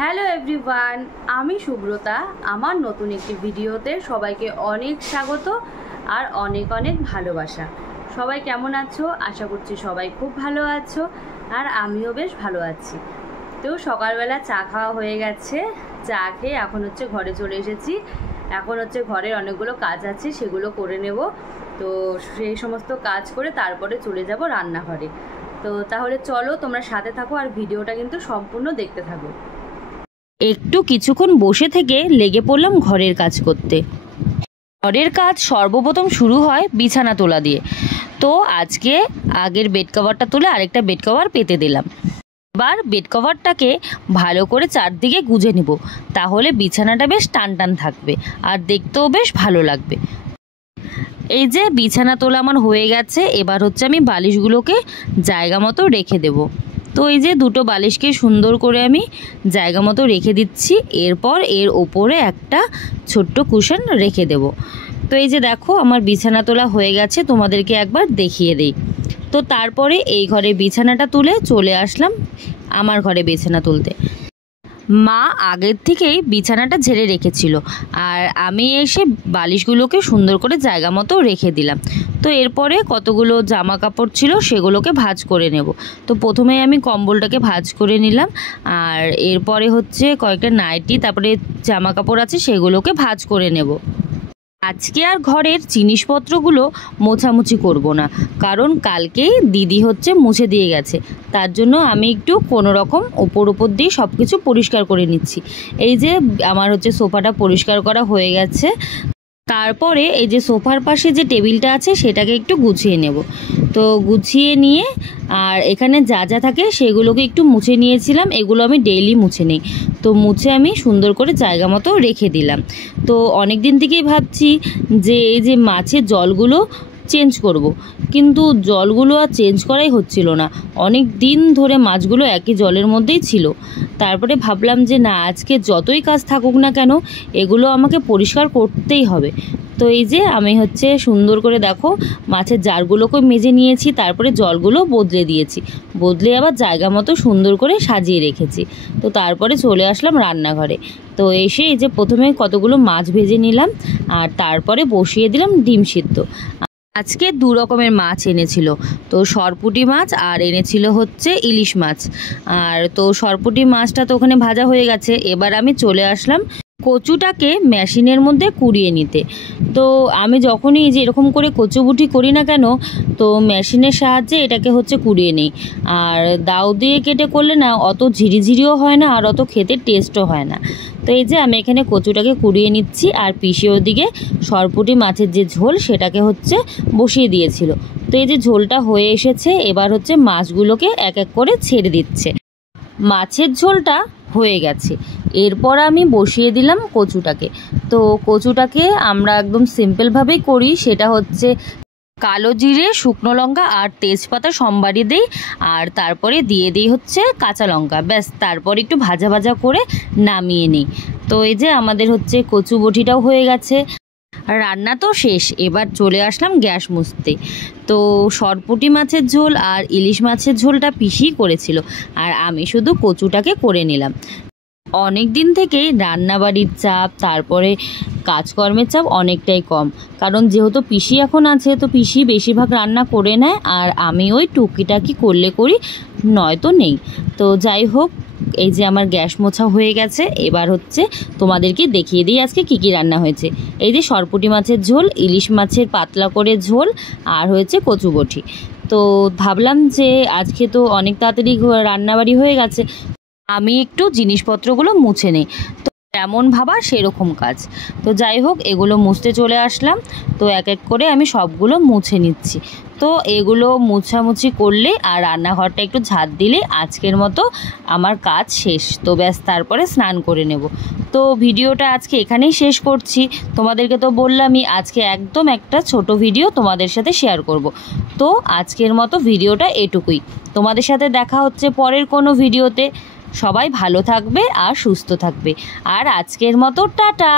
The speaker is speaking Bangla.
হ্যালো এভরিওয়ান, আমি সুব্রতা। আমার নতুন একটি ভিডিওতে সবাইকে অনেক স্বাগত আর অনেক অনেক ভালোবাসা। সবাই কেমন আছো? আশা করছি সবাই খুব ভালো আছো আর আমিও বেশ ভালো আছি। তো সকালবেলা চা খাওয়া হয়ে গেছে। চা খেয়ে এখন ঘরে চলে এসেছি। এখন ঘরের অনেকগুলো কাজ আছে, সেগুলো করে নেব। তো সেই সমস্ত কাজ করে তারপরে চলে যাব রান্নাঘরে। তো তাহলে চলো তোমরা সাথে থাকো আর ভিডিওটা কিন্তু সম্পূর্ণ দেখতে থাকো। একটু কিছুক্ষণ বসে থেকে লেগে পড়লাম ঘরের কাজ করতে। ঘরের কাজ সর্বপ্রথম শুরু হয় বিছানা তোলা দিয়ে। তো আজকে আগের বেড কভারটা তুলে আরেকটা বেড কভার পেতে দিলাম। এবার বেড কভারটাকে ভালো করে চারদিকে গুজে নেব, তাহলে বিছানাটা বেশ টান টান থাকবে আর দেখতেও বেশ ভালো লাগবে। এই যে বিছানা তোলা আমার হয়ে গেছে। এবার আমি বালিশগুলোকে জায়গা মতো রেখে দেব। তো এই যে দুটো বালিশকে সুন্দর করে আমি জায়গা মতো রেখে দিচ্ছি। এরপর এর ওপরে একটা ছোট্ট কুশন রেখে দেব। তো এই যে দেখো আমার বিছানা তোলা হয়ে গেছে, তোমাদেরকে একবার দেখিয়ে দিই। তো তারপরে এই ঘরে বিছানাটা তুলে চলে আসলাম আমার ঘরে বিছানা তুলতে। মা আগের থেকেই বিছানাটা ঝেড়ে রেখেছিল আর আমি এসে বালিশগুলোকে সুন্দর করে জায়গা মতো রেখে দিলাম। তো এরপরে কতগুলো জামা কাপড় ছিল সেগুলোকে ভাঁজ করে নেব। তো প্রথমে আমি কম্বলটাকে ভাঁজ করে নিলাম আর এরপরে কয়েকটা নাইটি, তারপরে জামা কাপড় আছে সেগুলোকে ভাঁজ করে নেব। আজকে আর ঘরের জিনিসপত্রগুলো মোছামুছি করব না, কারণ কালকেই দিদি মুছে দিয়ে গেছে। তার জন্য আমি একটু কোনো রকম উপর দিয়ে সব কিছু পরিষ্কার করে নিচ্ছি। এই যে আমার সোফাটা পরিষ্কার করা হয়ে গেছে। তারপরে এই যে সোফার পাশে যে টেবিলটা আছে সেটাকে একটু গুছিয়ে নেব। তো গুছিয়ে নিয়ে আর এখানে যা যা থাকে সেগুলোকে একটু মুছে নিয়েছিলাম। এগুলো আমি ডেইলি মুছে নিই। তো মুছে আমি সুন্দর করে জায়গা মতো রেখে দিলাম। তো অনেক দিন থেকেই ভাবছি যে এই যে মাছের জলগুলো চেঞ্জ করব, কিন্তু জলগুলো আর চেঞ্জ করাই হচ্ছিল না। অনেক দিন ধরে মাছগুলো একই জলের মধ্যেই ছিল। তারপরে ভাবলাম যে না, আজকে যতই কাজ থাকুক না কেন এগুলো আমাকে পরিষ্কার করতেই হবে। তো এই যে আমি সুন্দর করে দেখো মাছের জারগুলোকে মেজে নিয়েছি, তারপরে জলগুলো বদলে দিয়েছি, বদলে আবার জায়গা মতো সুন্দর করে সাজিয়ে রেখেছি। তো তারপরে চলে আসলাম রান্নাঘরে। তো এসে এই যে প্রথমে কতগুলো মাছ ভেজে নিলাম আর তারপরে বসিয়ে দিলাম ডিম সিদ্ধ। আজকে দু রকমের মাছ এনেছিল। তো সরপুঁটি মাছ আর এনেছিল ইলিশ মাছ। আর তো সরপুঁটি মাছটা তো ওখানে ভাজা হয়ে গেছে। এবার আমি চলে আসলাম কচুটাকে মেশিনের মধ্যে কুড়িয়ে নিতে। তো আমি যখনই যে এরকম করে কচুবুটি করি না কেন, তো মেশিনের সাহায্যে এটাকে কুড়িয়ে নিই। আর দাউ দিয়ে কেটে করলে না অত ঝিরিঝিরিও হয় না আর অত খেতে টেস্টও হয় না। তো এই যে আমি এখানে কচুটাকে কুড়িয়ে নিচ্ছি আর পিষে ওদিকে সরপুঁটি মাছের যে ঝোল সেটাকে বসিয়ে দিয়েছিল। তো এই যে ঝোলটা হয়ে এসেছে, এবার মাছগুলোকে এক এক করে ছেড়ে দিচ্ছে। মাছের ঝোলটা হয়ে গেছে। এরপর আমি বসিয়ে দিলাম কচুটাকে। তো কচুটাকে আমরা একদম সিম্পলভাবেই করি, সেটা কালো জিরে, শুকনো লঙ্কা আর তেজপাতা সম্বারি দিই আর তারপরে দিয়ে দিই কাঁচা লঙ্কা, ব্যাস। তারপর একটু ভাজা ভাজা করে নামিয়ে নিই। তো এই যে আমাদের কচু বটিটাও হয়ে গেছে। রান্না তো শেষ, এবার চলে আসলাম গ্যাস মুছতে। তো সরপুঁটি মাছের ঝোল আর ইলিশ মাছের ঝোলটা পিসি করেছিল আর আমি শুধু কচুটাকে করে নিলাম। অনেক দিন থেকেই রান্নাবাড়ির চাপ, তারপরে কাজকর্মের চাপ অনেকটাই কম, কারণ যেহেতু পিসি এখন আছে তো পিসি বেশিরভাগ রান্না করে নেয় আর আমি ওই টুকিটাকি করলে করি, নয়তো নেই। তো যাই হোক, এই যে আমার গ্যাস মোছা হয়ে গেছে। এবার তোমাদেরকে দেখিয়ে দিই আজকে কি কি রান্না হয়েছে। এই যে সরপুঁটি মাছের ঝোল, ইলিশ মাছের পাতলা করে ঝোল আর কচু বটি। তো ভাবলাম যে আজকে তো অনেক তাড়াতাড়ি রান্নাবাড়ি হয়ে গেছে, আমি একটু জিনিসপত্রগুলো মুছে নিই। তো যেমন ভাবা সেরকম কাজ। তো যাই হোক, এগুলো মুছতে চলে আসলাম। তো এক এক করে আমি সবগুলো মুছে নিচ্ছি। তো এগুলো মুছামুছি করলে আর রান্নাঘরটা একটু ঝাঁট দিলে আজকের মতো আমার কাজ শেষ। তো ব্যাস, তারপরে স্নান করে নেব। তো ভিডিওটা আজকে এখানেই শেষ করছি। তোমাদেরকে তো বললামই আজকে একদম একটা ছোট ভিডিও তোমাদের সাথে শেয়ার করব। তো আজকের মতো ভিডিওটা এটুকুই। তোমাদের সাথে দেখা পরের কোনো ভিডিওতে। সবাই ভালো থাকবে আর সুস্থ থাকবে। আর আজকের মতো টাটা।